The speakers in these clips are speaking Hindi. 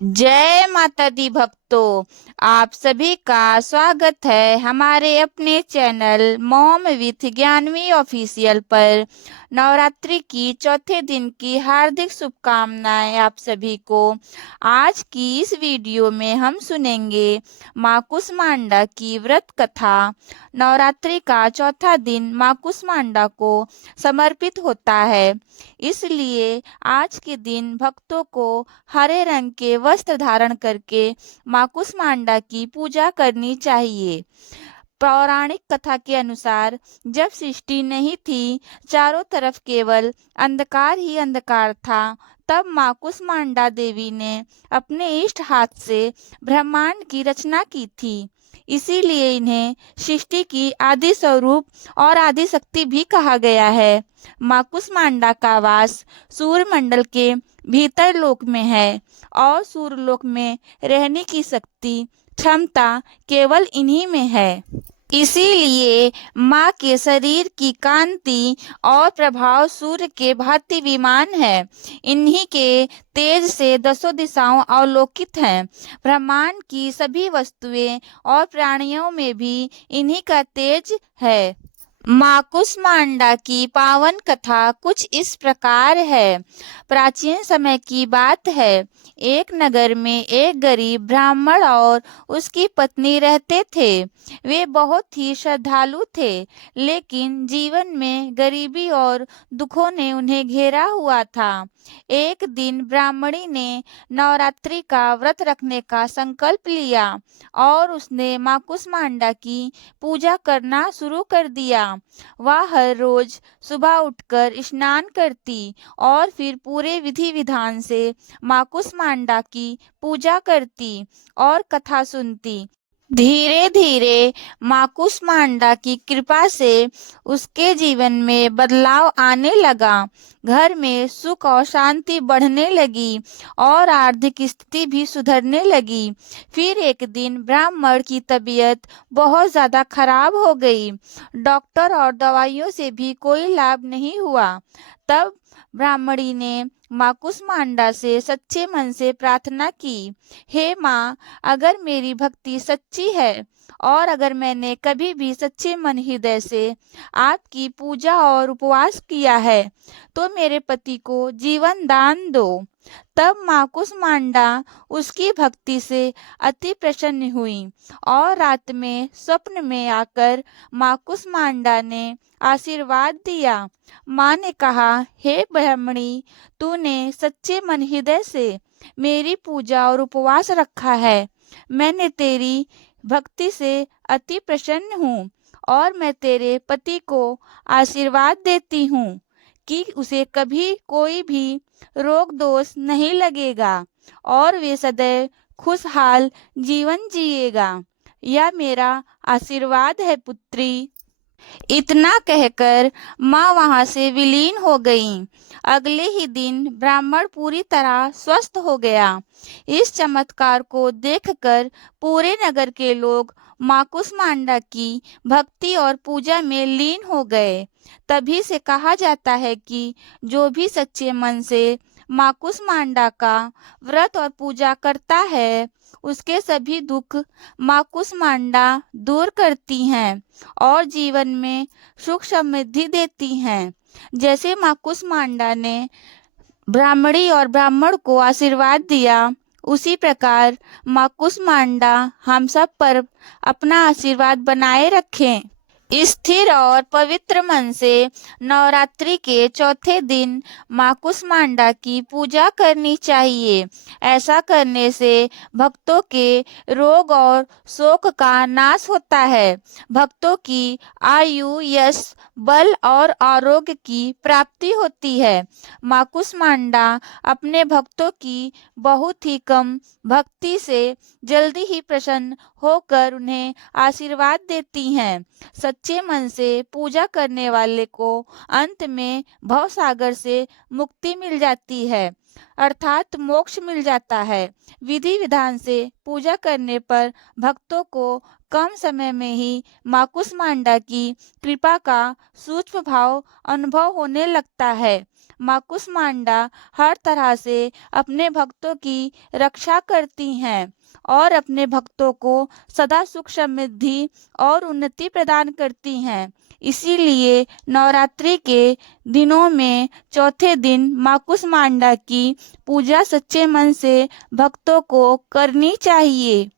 जय माता दी भक्तों। आप सभी का स्वागत है हमारे अपने channel mom with Gyanvi official पर। नवरात्रि की चौथे दिन की हार्दिक शुभकामनाएं आप सभी को। आज की इस वीडियो में हम सुनेंगे माँ कुष्मांडा की व्रत कथा। नवरात्रि का चौथा दिन माँ कुष्मांडा को समर्पित होता है, इसलिए आज के दिन भक्तों को हरे रंग के वस्त्र धारण करके माँ कुष्मांडा की पूजा करनी चाहिए। पौराणिक कथा के अनुसार जब सृष्टि नहीं थी, चारों तरफ केवल अंधकार ही अंधकार था, तब माँ कुष्मांडा देवी ने अपने इष्ट हाथ से ब्रह्मांड की रचना की थी। इसीलिए इन्हें सृष्टि की आदि स्वरूप और आदि शक्ति भी कहा गया है। माँ कुष्मांडा का वास सूर्यमंडल के भीतर लोक में है और सूर्यलोक में रहने की शक्ति क्षमता केवल इन्हीं में है। इसीलिए माँ के शरीर की कांति और प्रभाव सूर्य के भांति विमान है। इन्हीं के तेज से दसों दिशाओं अवलोकित हैं। ब्रह्मांड की सभी वस्तुएं और प्राणियों में भी इन्हीं का तेज है। माँ कुष्मांडा की पावन कथा कुछ इस प्रकार है। प्राचीन समय की बात है। एक नगर में एक गरीब ब्राह्मण और उसकी पत्नी रहते थे। वे बहुत ही श्रद्धालु थे, लेकिन जीवन में गरीबी और दुखों ने उन्हें घेरा हुआ था। एक दिन ब्राह्मणी ने नवरात्रि का व्रत रखने का संकल्प लिया और उसने माँ कुष्मांडा की पूजा करना शुरू कर दिया। वह हर रोज सुबह उठकर स्नान करती और फिर पूरे विधि विधान से माँ कुष्मांडा की पूजा करती और कथा सुनती। धीरे धीरे माँ कुष्मांडा की कृपा से उसके जीवन में बदलाव आने लगा। घर में सुख और शांति बढ़ने लगी और आर्थिक स्थिति भी सुधरने लगी। फिर एक दिन ब्राह्मण की तबीयत बहुत ज्यादा खराब हो गई। डॉक्टर और दवाइयों से भी कोई लाभ नहीं हुआ। तब ब्राह्मणी ने माँ कुष्मांडा से सच्चे मन से प्रार्थना की, हे माँ, अगर मेरी भक्ति सच्ची है और अगर मैंने कभी भी सच्चे मन हृदय से आपकी पूजा और उपवास किया है, तो मेरे पति को जीवन दान दो। तब माँ कुष्मांडा उसकी भक्ति से अति प्रसन्न हुई और रात में स्वप्न में आकर माँ कुष्मांडा ने आशीर्वाद दिया। माँ ने कहा, हे ब्राह्मणी, तूने सच्चे मन हृदय से मेरी पूजा और उपवास रखा है। मैंने तेरी भक्ति से अति प्रसन्न हूँ और मैं तेरे पति को आशीर्वाद देती हूँ कि उसे कभी कोई भी रोग दोष नहीं लगेगा और वे सदैव खुशहाल जीवन जिएगा। यह मेरा आशीर्वाद है पुत्री। इतना कहकर माँ वहां से विलीन हो गईं। अगले ही दिन ब्राह्मण पूरी तरह स्वस्थ हो गया। इस चमत्कार को देखकर पूरे नगर के लोग माँ कुष्मांडा की भक्ति और पूजा में लीन हो गए। तभी से कहा जाता है कि जो भी सच्चे मन से माँ कुष्मांडा का व्रत और पूजा करता है, उसके सभी दुख माँ कुष्मांडा दूर करती हैं और जीवन में सुख समृद्धि देती हैं। जैसे माँ कुष्मांडा ने ब्राह्मणी और ब्राह्मण को आशीर्वाद दिया, उसी प्रकार माँ कुष्मांडा हम सब पर अपना आशीर्वाद बनाए रखें। स्थिर और पवित्र मन से नवरात्रि के चौथे दिन माँ कुष्मांडा की पूजा करनी चाहिए। ऐसा करने से भक्तों के रोग और शोक का नाश होता है। भक्तों की आयु, यश, बल और आरोग्य की प्राप्ति होती है। माँ कुष्मांडा अपने भक्तों की बहुत ही कम भक्ति से जल्दी ही प्रसन्न होकर उन्हें आशीर्वाद देती हैं। सच्चे मन से पूजा करने वाले को अंत में भवसागर से मुक्ति मिल जाती है, अर्थात मोक्ष मिल जाता है। विधि विधान से पूजा करने पर भक्तों को कम समय में ही माँ कुष्मांडा की कृपा का सूक्ष्म भाव अनुभव होने लगता है। माँ कुष्मांडा हर तरह से अपने भक्तों की रक्षा करती हैं और अपने भक्तों को सदा सुख समृद्धि और उन्नति प्रदान करती हैं। इसीलिए नवरात्रि के दिनों में चौथे दिन माँ कुष्मांडा की पूजा सच्चे मन से भक्तों को करनी चाहिए।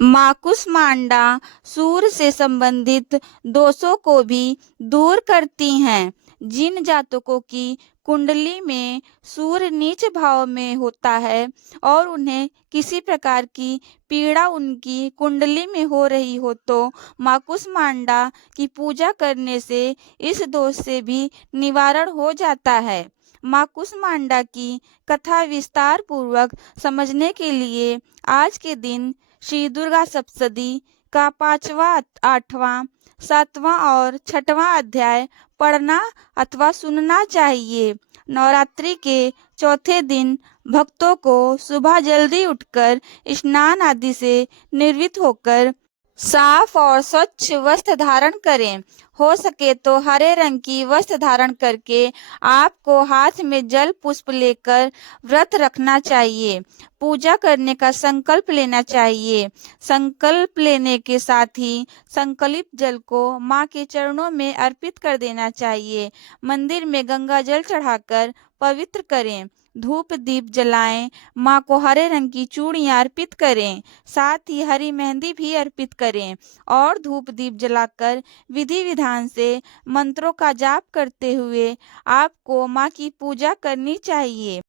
माँ कुष्मांडा सूर्य से संबंधित दोषों को भी दूर करती हैं। जिन जातकों की कुंडली में सूर्य नीच भाव में होता है और उन्हें किसी प्रकार की पीड़ा उनकी कुंडली में हो रही हो, तो माँ कुष्मांडा की पूजा करने से इस दोष से भी निवारण हो जाता है। माँ कुष्मांडा की कथा विस्तार पूर्वक समझने के लिए आज के दिन श्री दुर्गा सप्तशती का 5वां, 8वां, 7वां और 6वां अध्याय पढ़ना अथवा सुनना चाहिए। नवरात्रि के चौथे दिन भक्तों को सुबह जल्दी उठकर स्नान आदि से निर्वृत्त होकर साफ और स्वच्छ वस्त्र धारण करें। हो सके तो हरे रंग की वस्त्र धारण करके आपको हाथ में जल पुष्प लेकर व्रत रखना चाहिए। पूजा करने का संकल्प लेना चाहिए। संकल्प लेने के साथ ही संकलित जल को माँ के चरणों में अर्पित कर देना चाहिए। मंदिर में गंगा जल चढ़ाकर पवित्र करें। धूप दीप जलाएं। माँ को हरे रंग की चूड़ियाँ अर्पित करें। साथ ही हरी मेहंदी भी अर्पित करें और धूप दीप जलाकर विधि विधान से मंत्रों का जाप करते हुए आपको माँ की पूजा करनी चाहिए,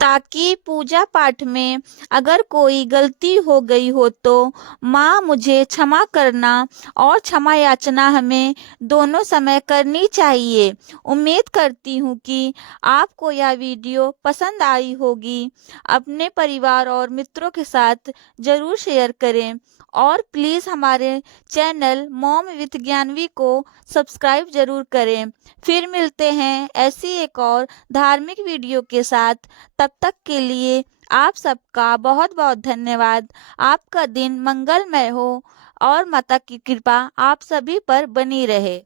ताकि पूजा पाठ में अगर कोई गलती हो गई हो तो माँ मुझे क्षमा करना और क्षमा याचना हमें दोनों समय करनी चाहिए। उम्मीद करती हूँ कि आपको यह वीडियो पसंद आई होगी। अपने परिवार और मित्रों के साथ ज़रूर शेयर करें और प्लीज़ हमारे चैनल मॉम विथ ज्ञानवी को सब्सक्राइब ज़रूर करें। फिर मिलते हैं ऐसी एक और धार्मिक वीडियो के साथ। तब तक के लिए आप सबका बहुत बहुत धन्यवाद। आपका दिन मंगलमय हो और माता की कृपा आप सभी पर बनी रहे।